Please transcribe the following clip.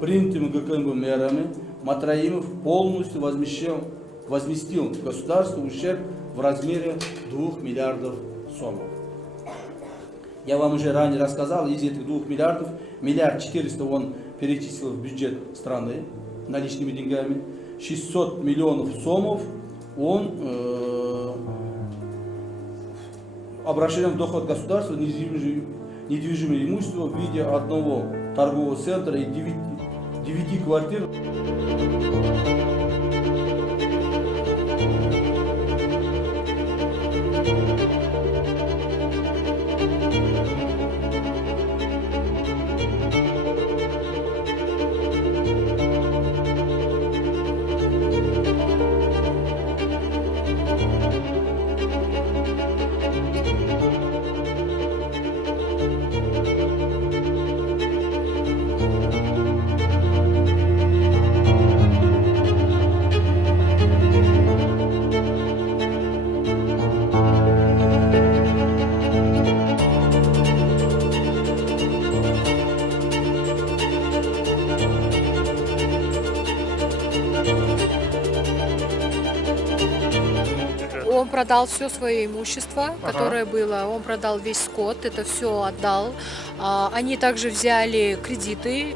принятыми ГКМБ мерами Матраимов полностью возместил государству ущерб в размере 2 миллиардов сомов. Я вам уже ранее рассказал, из этих 2 миллиардов, 1,4 миллиарда он перечислил в бюджет страны наличными деньгами, 600 миллионов сомов он обращен в доход государства недвижимое имущество в виде одного торгового центра и 9 квартир. Он продал все свое имущество, которое было, он продал весь скот, это все отдал. Они также взяли кредиты.